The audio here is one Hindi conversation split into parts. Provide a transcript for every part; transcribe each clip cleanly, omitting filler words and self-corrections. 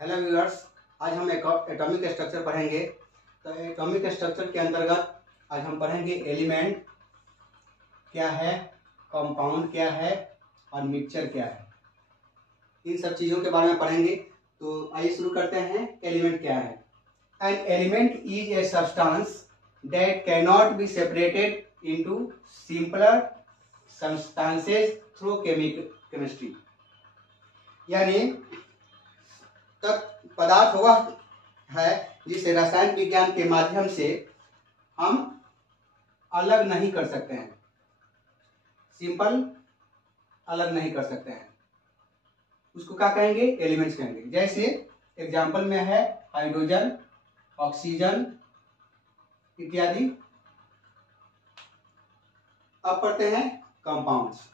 हेलो व्यूअर्स, आज हम एटॉमिक स्ट्रक्चर पढ़ेंगे। तो एटॉमिक स्ट्रक्चर के अंतर्गत आज हम पढ़ेंगे एलिमेंट क्या है, कंपाउंड क्या है और मिक्सचर क्या है। इन सब चीज़ों के बारे में पढ़ेंगे। तो आइए शुरू करते हैं। एलिमेंट क्या है? N element is a substance that can not be separated into simpler substances through chemistry. यानी पदार्थ वह है जिसे रसायन विज्ञान के माध्यम से हम अलग नहीं कर सकते हैं, सिंपल अलग नहीं कर सकते हैं। उसको क्या कहेंगे? एलिमेंट्स कहेंगे। जैसे एग्जांपल में है हाइड्रोजन, ऑक्सीजन इत्यादि। अब पढ़ते हैं कंपाउंड्स।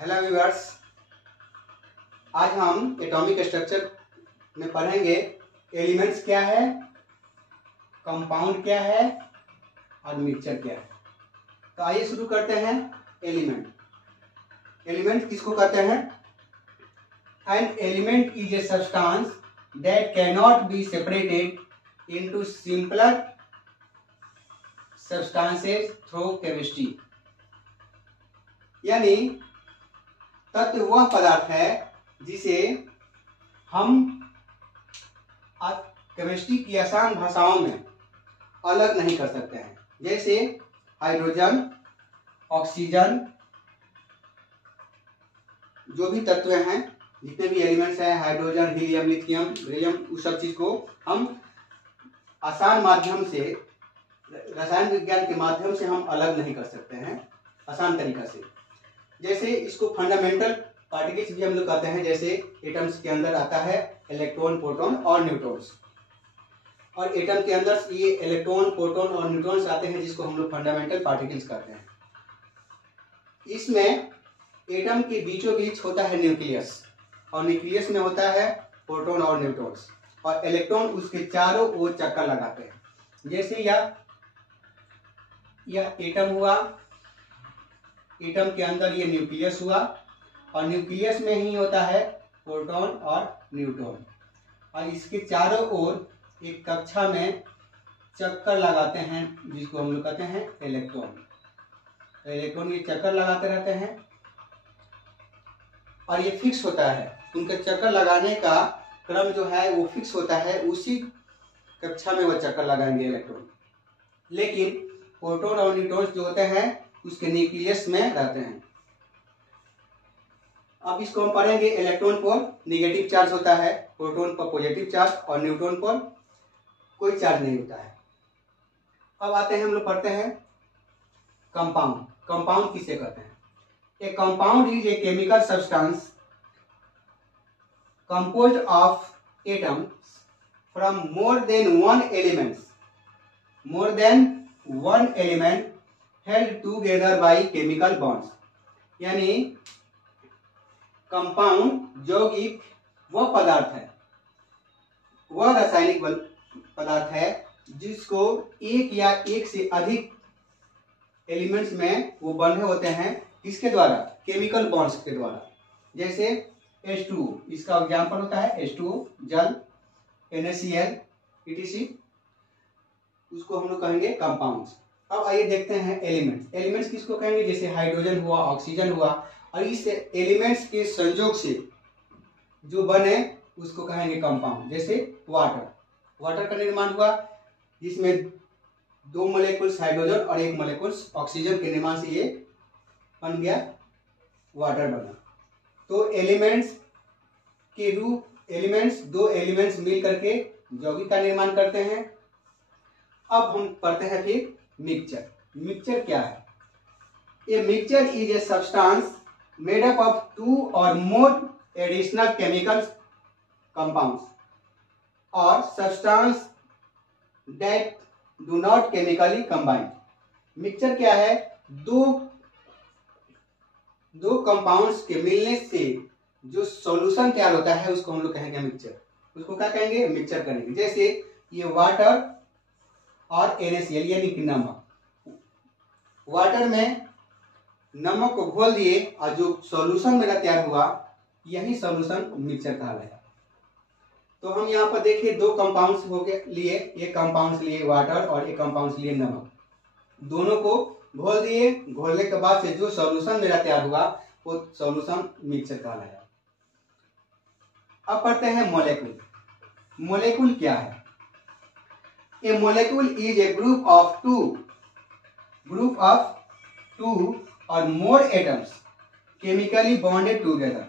हेलो व्यूअर्स, आज हम एटॉमिक स्ट्रक्चर में पढ़ेंगे एलिमेंट्स क्या है, कंपाउंड क्या है और मिक्सचर क्या है। तो आइए शुरू करते हैं। एलिमेंट किसको कहते हैं? N element is a substance that can not be separated into simpler substances through chemistry. यानी तत्व वह पदार्थ है जिसे हम केमिस्ट्री की आसान भाषाओं में अलग नहीं कर सकते हैं। जैसे हाइड्रोजन, ऑक्सीजन, जो भी तत्व हैं, जितने भी एलिमेंट्स हैं, हाइड्रोजन, हीलियम, लिथियम, बेरिलियम, उस सब चीज को हम आसान माध्यम से, रसायन विज्ञान के माध्यम से हम अलग नहीं कर सकते हैं आसान तरीका से। जैसे इसको फंडामेंटल पार्टिकल्स भी हम लोग कहते हैं। जैसे एटम्स के अंदर आता है इलेक्ट्रॉन, प्रोटॉन और न्यूट्रॉन्स, और एटम के अंदर ये इलेक्ट्रॉन, प्रोटॉन और न्यूट्रॉन्स आते हैं, जिसको हम लोग फंडामेंटल पार्टिकल्स कहते हैं। इसमें एटम के बीचों बीच होता है न्यूक्लियस, और न्यूक्लियस में होता है प्रोटॉन और न्यूट्रॉन्स, और इलेक्ट्रॉन उसके चारों ओर चक्कर लगाते हैं। जैसे यह एटम हुआ, एटम के अंदर ये न्यूक्लियस हुआ, और न्यूक्लियस में ही होता है प्रोटॉन और न्यूट्रॉन, और इसके चारों ओर एक कक्षा में चक्कर लगाते हैं, जिसको हम लोग कहते हैं इलेक्ट्रॉन। इलेक्ट्रॉन ये चक्कर लगाते रहते हैं, और ये फिक्स होता है। उनके चक्कर लगाने का क्रम जो है वो फिक्स होता है, उसी कक्षा में वो चक्कर लगाएंगे इलेक्ट्रॉन। लेकिन प्रोटॉन और न्यूट्रॉन जो होते हैं उसके न्यूक्लियस में रहते हैं। अब इसको हम पढ़ेंगे। इलेक्ट्रॉन पर नेगेटिव चार्ज होता है, प्रोटॉन पर पॉजिटिव चार्ज, और न्यूट्रॉन पर कोई चार्ज नहीं होता है। अब आते हैं, हम लोग पढ़ते हैं कंपाउंड। कंपाउंड किसे कहते हैं? ए compound is a chemical substance composed of atoms from more than one element held together by chemical bonds। यानी कंपाउंड यौगिक वह पदार्थ है, वह रासायनिक पदार्थ है जिसको एक या एक से अधिक एलिमेंट्स में वो बंधे होते हैं। किसके द्वारा? केमिकल बॉन्ड्स के द्वारा। जैसे H2O, इसका एग्जाम्पल होता है H2O, जल, NaCl, etc। उसको हम लोग कहेंगे कंपाउंड्स। अब आइए देखते हैं एलिमेंट्स। एलिमेंट्स किसको कहेंगे? जैसे हाइड्रोजन हुआ, ऑक्सीजन हुआ, और इस एलिमेंट्स के संयोग से जो बने उसको कहेंगे कंपाउंड। जैसे वाटर का निर्माण हुआ, जिसमें 2 मोलेकुल्स हाइड्रोजन और 1 मोलेकुल्स ऑक्सीजन के निर्माण से ये बन गया, वाटर बना। तो एलिमेंट्स दो एलिमेंट्स मिल करके यौगिक का निर्माण करते हैं। अब हम पढ़ते हैं फिर मिक्सचर। मिक्सचर क्या है? A mixture is a substance made up of 2 or more additional chemical compounds or substance that do not chemically combine. Mixture क्या है? दो कंपाउंड्स के मिलने से जो सॉल्यूशन तैयार होता है उसको हम लोग कहेंगे मिक्सचर। उसको क्या कहेंगे? मिक्सचर करेंगे। जैसे ये वाटर और NaCl यानी कि नमक। वाटर में नमक को घोल दिए और जो सॉल्यूशन मेरा तैयार हुआ यही सॉल्यूशन मिक्सचर कहलाएगा। तो हम यहाँ पर देखिए दो कंपाउंड्स हो गए लिए, एक कंपाउंड्स लिए वाटर और एक कंपाउंड्स लिए नमक। दोनों को घोल दिए, घोलने के बाद से जो सॉल्यूशन मेरा तैयार हुआ वो सॉल्यूशन मिक्सचर कहलाएगा। अब पढ़ते हैं मॉलिक्यूल। मॉलिक्यूल क्या है? A molecule is a group of two और more atoms chemically bonded together.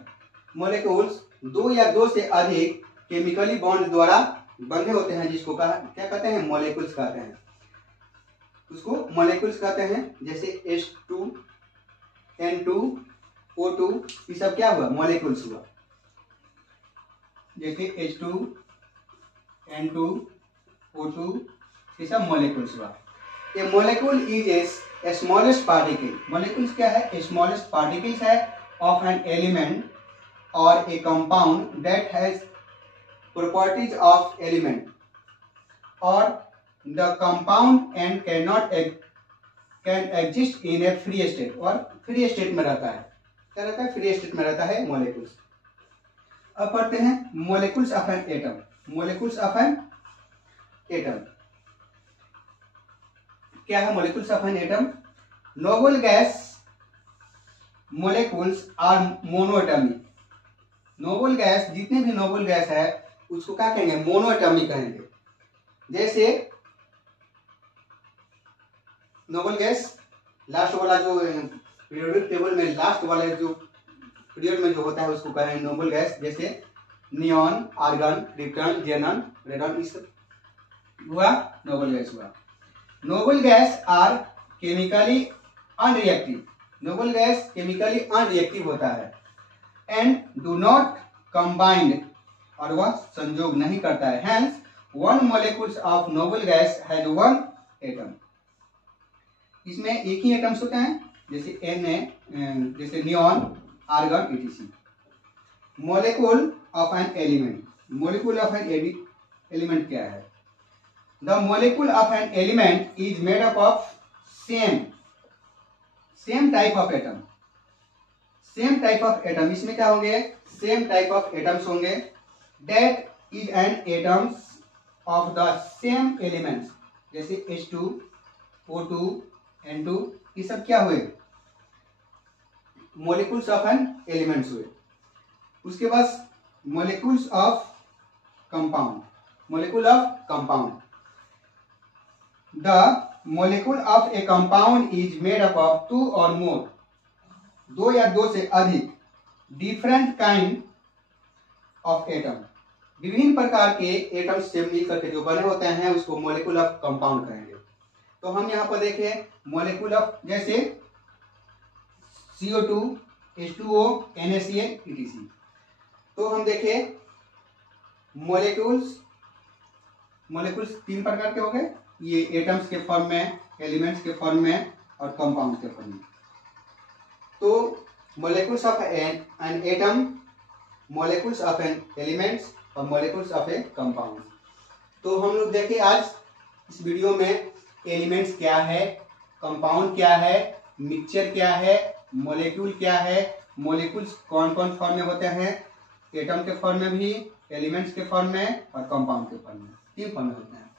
Molecules दो या दो से अधिक केमिकली बॉन्ड द्वारा बंधे होते हैं, जिसको क्या कहते हैं? मॉलिक्यूल्स कहते हैं। उसको मॉलिक्यूल्स कहते हैं। जैसे H2, N2, O2 ये सब क्या हुआ? मॉलिक्यूल्स हुआ। जैसे H2, N2, O2 ये सब मॉलिक्यूल्स हुआ। A molecule is a smallest particle. Molecules क्या है? स्मॉलेस्ट पार्टिकल्स है of an element or a compound that has properties of element or the compound and can exist in a free state. और फ्री स्टेट में रहता है। क्या रहता है? फ्री स्टेट में रहता है मॉलिक्यूल्स। अब पढ़ते हैं molecules of an atom. Molecules of an atom क्या है? Molecules of an atom. Noble gas molecules are monoatomic. Noble gas, जितने भी नोबल गैस है उसको क्या कहेंगे? मोनोएटॉमिक कहेंगे। जैसे नोबल गैस लास्ट वाला जो पीरियोडिक टेबल में लास्ट वाले जो पीरियड में जो होता है उसको कहेंगे नोबल गैस। जैसे neon, argon, krypton, xenon, radon, इस हुआ नोबल गैस हुआ। Noble gas are chemically unreactive. Noble gas chemically unreactive होता है एंड डू नॉट कंबाइंड और वह संयोग नहीं करता है। Hence one molecules of noble gas has one atom. इसमें एक ही एटम्स होते हैं। जैसे जैसे neon, argon, etc। Molecule of an element. Molecule of an element क्या है? The molecule of an element is made up of same type of atom. Same type of atom, इसमें क्या होंगे? सेम टाइप ऑफ एटम्स होंगे। That is an atoms of the same elements. जैसे H2, O2, N2 ये सब क्या हुए? मॉलिक्यूल्स ऑफ एन एलिमेंट्स हुए। उसके बाद molecules of compound. Molecule of compound. The molecule of a compound is made up of two और मोर, दो या दो से अधिक डिफरेंट काइंड ऑफ एटम। विभिन्न प्रकार के एटम्स से मिलकर के जो बने होते हैं उसको मॉलिक्यूल ऑफ कंपाउंड कहेंगे। तो हम यहाँ पर देखें मॉलिक्यूल ऑफ जैसे CO2, H2O, NaCl, etc। तो हम देखें मॉलिक्यूल्स तीन प्रकार के हो गए। ये एटम्स के फॉर्म में, एलिमेंट्स के फॉर्म में और कंपाउंड के फॉर्म में। तो molecules of an atom, molecules of an elements और मॉलिक्यूल्स ऑफ ए कंपाउंड। तो हम लोग देखें आज इस वीडियो में एलिमेंट्स क्या है, कंपाउंड क्या है, मिक्सचर क्या है, मॉलिक्यूल क्या है, मॉलिक्यूल्स कौन कौन फॉर्म में होते हैं, एटम के फॉर्म में भी, एलिमेंट्स के फॉर्म में और कंपाउंड के फॉर्म में, तीन फॉर्म में होते हैं।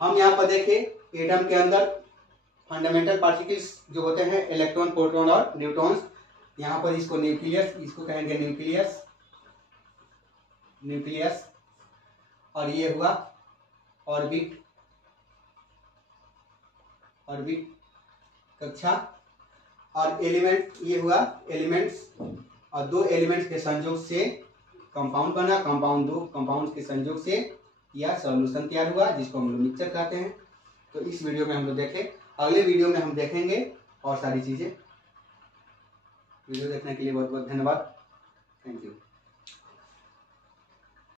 हम यहाँ पर देखें एटम के अंदर फंडामेंटल पार्टिकल्स जो होते हैं इलेक्ट्रॉन, प्रोटॉन और न्यूट्रॉन्स। यहाँ पर इसको न्यूक्लियस, इसको कहेंगे न्यूक्लियस, न्यूक्लियस। और ये हुआ ऑर्बिट, ऑर्बिट कक्षा। और एलिमेंट ये हुआ एलिमेंट्स। और दो एलिमेंट्स के संयोग से कंपाउंड बना, कंपाउंड दो कंपाउंड के संयोग से या सॉल्यूशन तैयार हुआ जिसको हम लोग मिक्सचर कहते हैं। तो इस वीडियो में हम लोग देखें, अगले वीडियो में हम देखेंगे और सारी चीजें। वीडियो देखने के लिए बहुत बहुत धन्यवाद। Thank you.